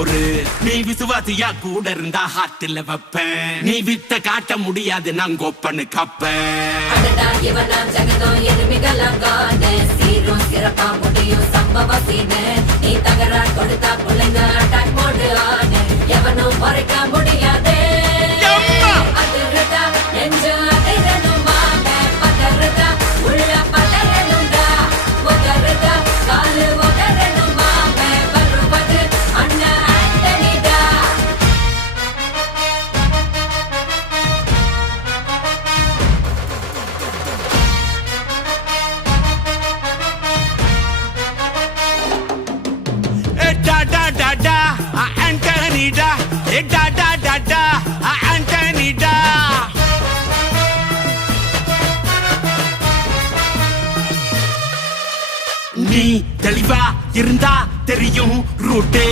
பொறு. நீ விசுவாசியா கூட இருந்தா ஹார்ட்ல வைப்பேன். நீ வித்த காட்ட முடியாது நான் கோப்பனு கப்பேன். சீரும் சிறப்பா முடியும் சம்பவ சீனு. நீ தகரா கொடுத்தா பிள்ளைங்க அட்டாக் மோடு ஆனு. எவனும் மறைக்க முடியாது. அதிருதா நெஞ்சு அதிரணுமாங்க. பதறுதா உள்ள பதறணுண்டா. உதறுதா காலு உதறணுமாங்க. வருவது அண்ணன் ஆண்டனிடா. Antonida, da da da da, Antonida. நீ தெளிவா இருந்தா தெரியும் ரூட்டே.